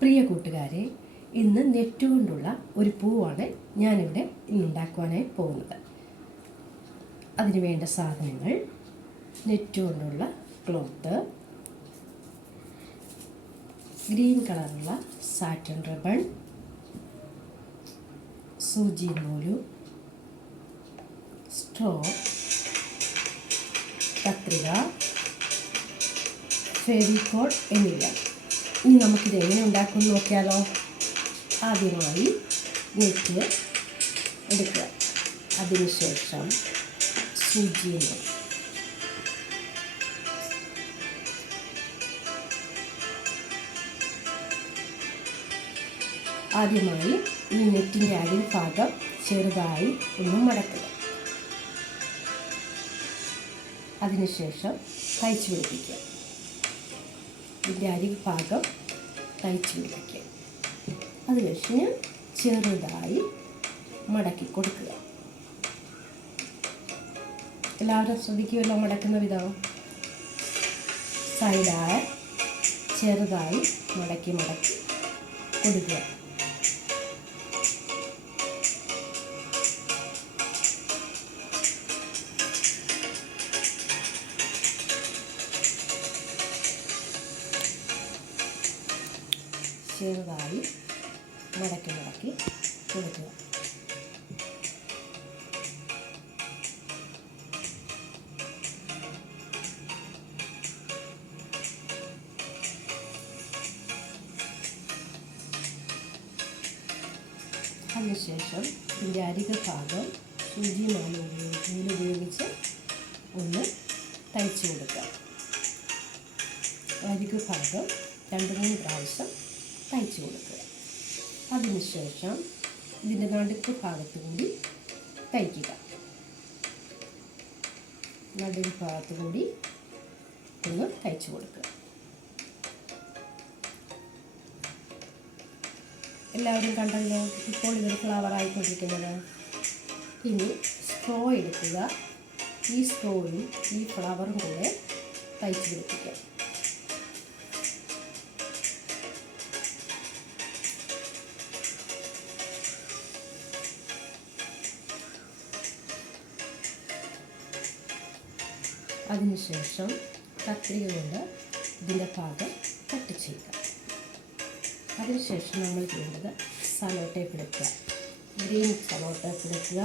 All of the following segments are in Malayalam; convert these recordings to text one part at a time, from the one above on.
പ്രിയ കൂട്ടുകാരെ, ഇന്ന് നെറ്റ് കൊണ്ടുള്ള ഒരു പൂവാണ് ഞാനിവിടെ ഇന്നുണ്ടാക്കുവാനായി പോകുന്നത്. അതിന് വേണ്ട സാധനങ്ങൾ: നെറ്റ് കൊണ്ടുള്ള ക്ലോത്ത്, ഗ്രീൻ കളറുള്ള സാറ്റൻ റിബൺ, സൂചി നൂല്, സ്ട്രോ, കത്രിക, ഫെവിക്കോൾ എന്നിവ. ഇനി നമുക്കിത് എങ്ങനെ ഉണ്ടാക്കുമെന്ന് നോക്കിയാലോ. ആദ്യമായി നെറ്റ് എടുക്കുക. അതിനുശേഷം സൂചി നൂല്, ആദ്യമായി ഈ നെറ്റിൻ്റെ അടിഭാഗം ചെറുതായി ഒന്ന് മടക്കുക. അതിനുശേഷം തയ്ച്ച് പിടിപ്പിക്കുക. ഇതിൻ്റെ അരിഭാഗം തയ്ച്ച് പിടിപ്പിക്കുക. അത് കഴിഞ്ഞ് ചെറുതായി മടക്കി കൊടുക്കുക. എല്ലാവരും ശ്രദ്ധിക്കുമല്ലോ മടക്കുന്ന വിധം. സൈഡായി ചെറുതായി മടക്കി കൊടുക്കുക. ചെറുതായി മടക്കി കൊടുക്കുക. അതിനുശേഷം ഇതിൻ്റെ അരികഭാഗം സൂചി നൂല് ഉപയോഗിച്ച് ഒന്ന് തയ്ച്ച് കൊടുക്കുക. അരികഭാഗം 2-3 പ്രാവശ്യം തയ്ച്ച് കൊടുക്കുക. അതിനുശേഷം ഇതിൻ്റെ നടുക്ക് ഭാഗത്ത് കൂടി തയ്ക്കുക. നടുക്ക് ഭാഗത്ത് കൂടി ഒന്ന് തയ്ച്ച് കൊടുക്കുക. എല്ലാവരും കണ്ടല്ലോ ഇപ്പോൾ ഇതൊരു ഫ്ലവർ ആയിക്കൊണ്ടിരിക്കുന്നത്. ഇനി സ്ട്രോ എടുക്കുക. ഈ സ്ട്രോയും ഈ ഫ്ലവറും കൂടെ തയ്ച്ച് പിടിപ്പിക്കുക. അതിനുശേഷം കത്രിക കൊണ്ട് ഇതിൻ്റെ ഭാഗം കട്ട് ചെയ്യുക. അതിനുശേഷം നമ്മൾ ചെയ്യേണ്ടത് സെല്ലോ ടേപ്പ് എടുക്കുക. ഗ്രീൻ സെല്ലോ ടേപ്പ് എടുക്കുക,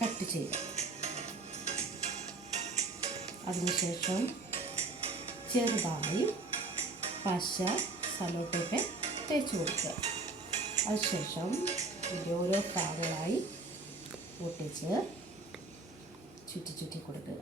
കട്ട് ചെയ്യുക. അതിനുശേഷം ചെറുതായി പശ സെല്ലോ ടേപ്പ് തേച്ച് കൊടുക്കുക. അതിനുശേഷം ഇതിൻ്റെ ഓരോ ഭാഗങ്ങളായി ഒട്ടിച്ച് ചുറ്റി കൊടുക്കുക.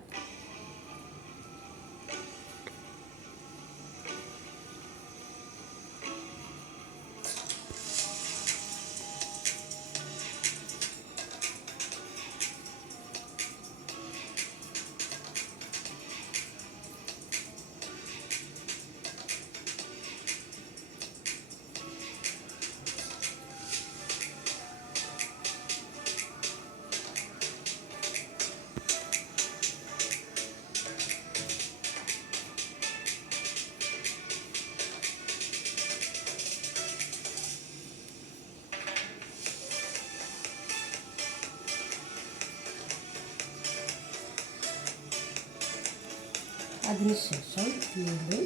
അതിനുശേഷം വീണ്ടും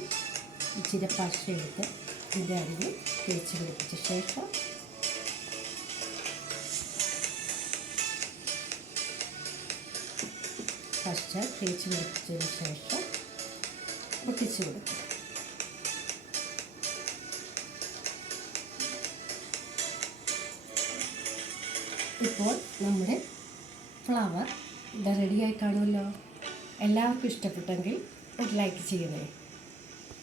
ഇച്ചിരി പശ എടുത്ത് ഇതിൻ്റെ അരികിൽ തേച്ച് പിടിപ്പിച്ച ശേഷം പശ തേച്ച് പിടിപ്പിച്ചതിന് ശേഷം ഒട്ടിച്ച് കൊടുക്കുക. ഇപ്പോൾ നമ്മുടെ ഫ്ലവർ ഇവിടെ റെഡിയായി കാണുമല്ലോ. എല്ലാവർക്കും ഇഷ്ടപ്പെട്ടെങ്കിൽ ഒരു ലൈക്ക് ചെയ്യണേ.